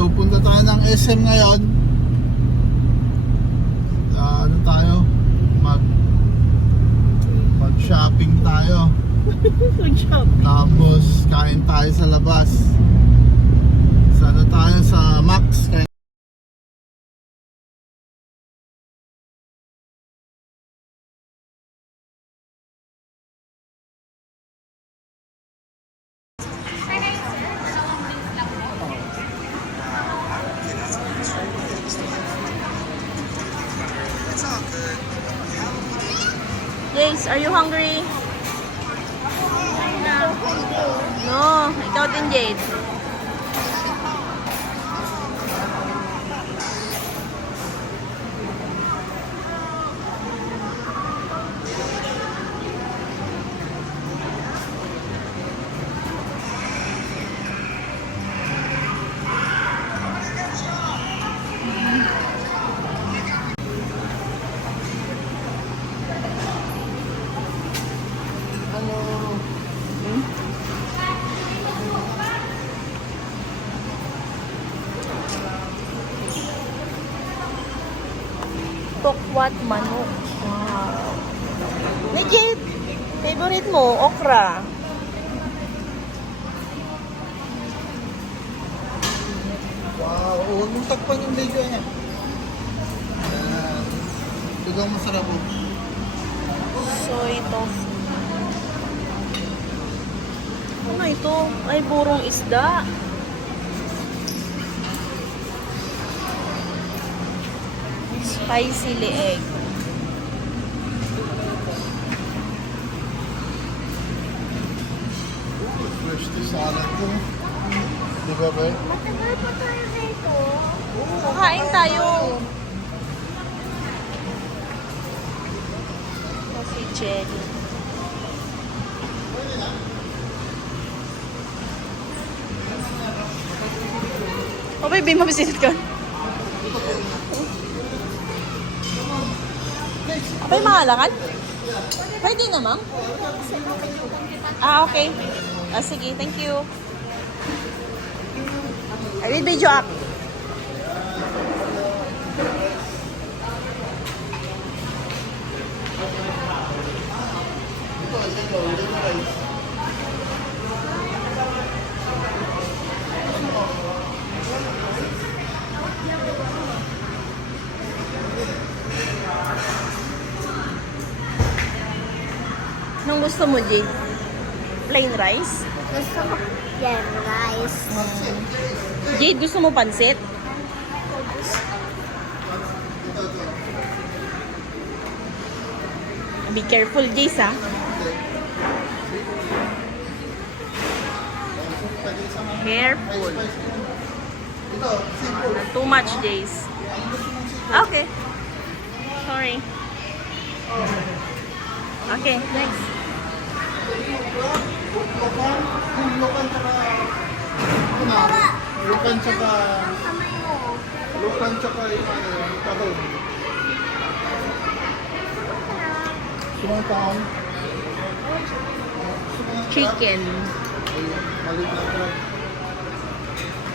So punta tayo ng SM ngayon. Ano tayo? Mag-shopping tayo. Mag-shopping. Tapos kain tayo sa labas. Sana tayo sa Max. Jace, are you hungry? No, ikaw din, Jade. Tokwat manok. Wow. Legit! Favorite mo, okra. Wow, huwag mong takpan yung video niya. Ito daw masarap po. Soy tofu. Ano ito? Ay, burong isda. Spicy leeg. Fresh to salad ko. Di ba ba? Matagal pa tayo dito. Kakain tayo. Coffee jelly. Oh, baby, mabisit ka. Abay, mahalangan? Pwede naman. Ah, okay. Ah, sige, thank you. I will video up. Anong gusto mo, Jade? Plain rice? Gusto ko yan, rice. Jade, gusto mo pansit? Be careful, Jace, ha? Careful. Too much, Jace. Okay. Sorry. Okay, next. Lukan tsaka Kamay mo. lukan tsaka yung tahong. Sumang tahong. Chicken. Maliit na crab.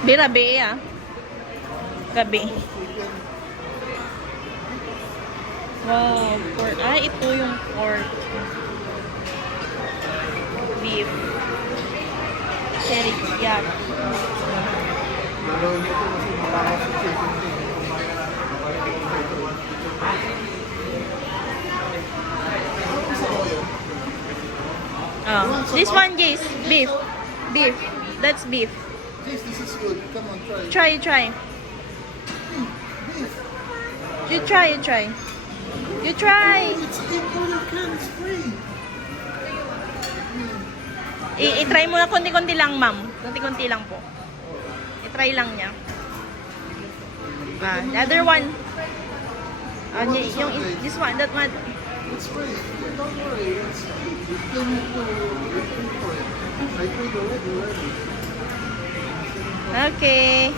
Birabe, ah. Gabi. Wow, pork. Ah, ito yung pork. Beef. Teriyaki. Dalawin ito kasi matakas yung chicken. Oh, this one, Jace. Beef. Beef. That's beef. This is good. Come on, try. Try. Beef. You try. You try. It's in your can. It's free. I-try mo na konti-konti lang, ma'am. Konti-konti lang po. I-try lang niya. Ah, the other one. This one, that one. It's free. Don't worry. It's free. You can pay for it. I paid already. Okay.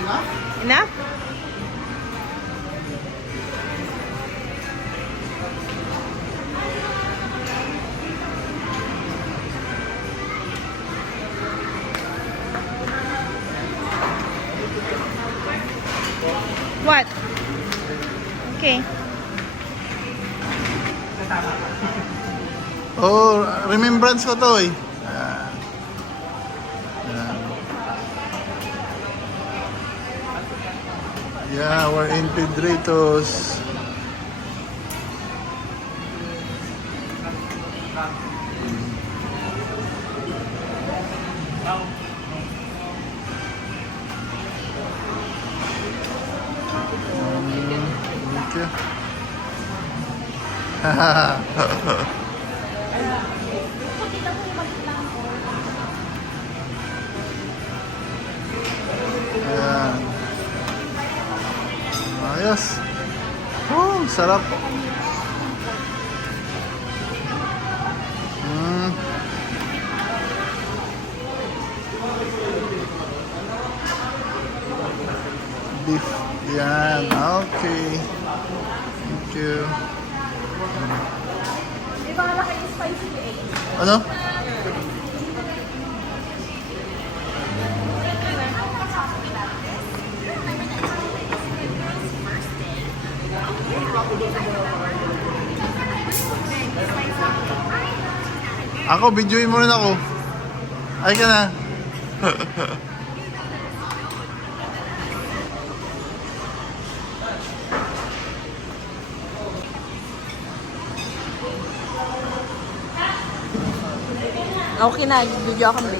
Enough? Enough? Okay. Oh, remembrance ko to eh. Ayan. Ayan. Yeah, we're in Pedritos. Thank you. Ayan. Ayos. Oh, sarap. Mm. Beef. Yan. Okay. Thank you. Di ba malaki yung spicy egg? Ano? Ako, videoin mo rin ako. Ay ka na. Okay na, video ako ng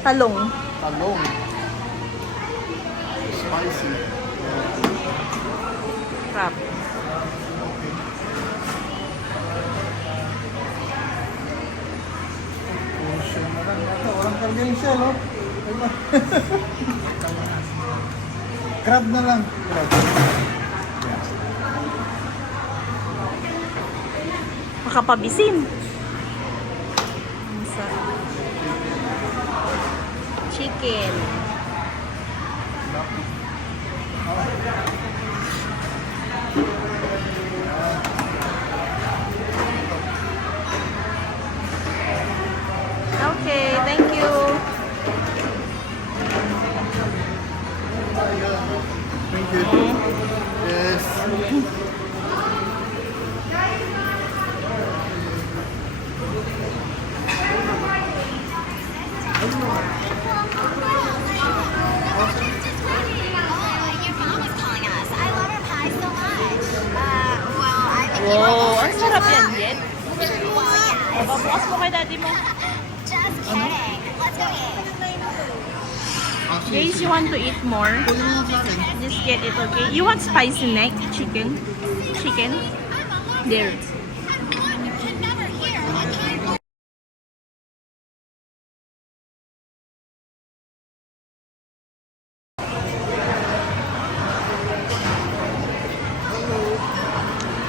talong. Talong. Spicy. Crap. Portion na lang. Ito, walang karga yung shell, oh. Ayun. Crab na lang. Crab. Makapabisin. Ang sarap. Chicken. Okay, thank you. Thank you. Yes. Wow, ang sarap yan, Jet. Pabukas mo kay daddy mo. Guys, you want to eat more? Just get it, okay? You want spicy neck? Chicken? Chicken? There.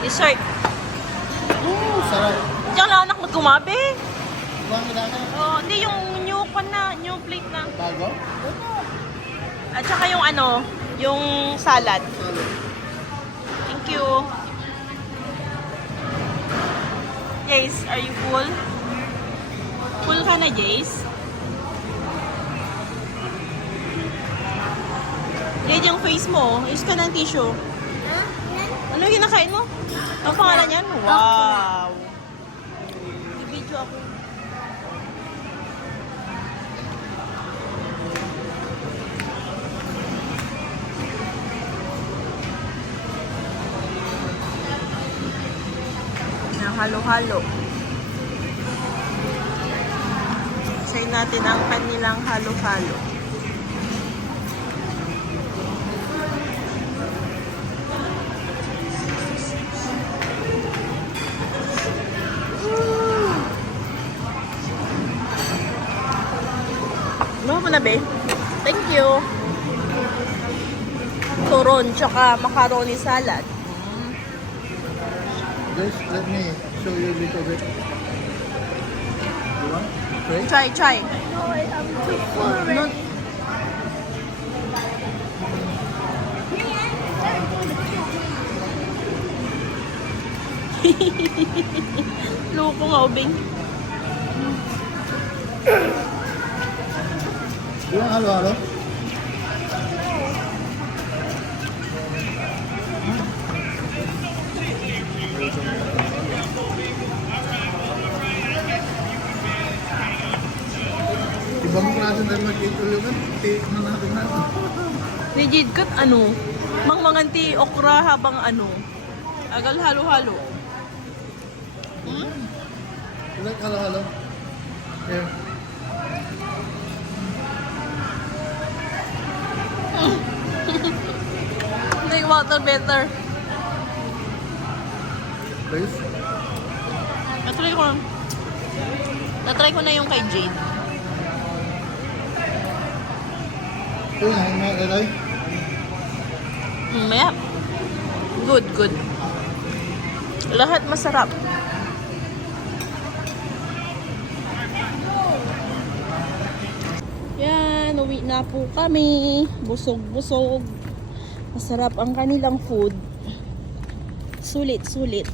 Dessert. Oh, sarap. Diyan lang anak magkumabe. Ibang kailangan. Oh, hindi yung new pan na, new plate na. Bago? At saka yung ano, yung salad. Thank you. Jace, are you full? Full ka na, Jace? Jade, yung face mo, use ka ng tissue. Ano yung kinakain mo? Ang pangalan yan? Wow! I-video ako. Halo-halo. Say natin ang kanilang halo-halo. Ano mo na, be? Thank you. Turon, tsaka macaroni salad. Just let me show you a little bit. You want? Okay. Try. No, I'm too full already. Loko nga, ubing. You want halo-halo? Ibang klase na mag-ito yun. Tikman natin natin. Rigid cut ano? Mangmanganti okra habang ano? Agal halo-halo. Hmm? You like halo-halo? Yeah. Like water better. Please? Natry ko na yung kay Jade. Ito yan, may alay. Maya. Good, good. Lahat masarap. Yan, uwi na po kami. Busog-busog. Masarap ang kanilang food. Sulit, sulit.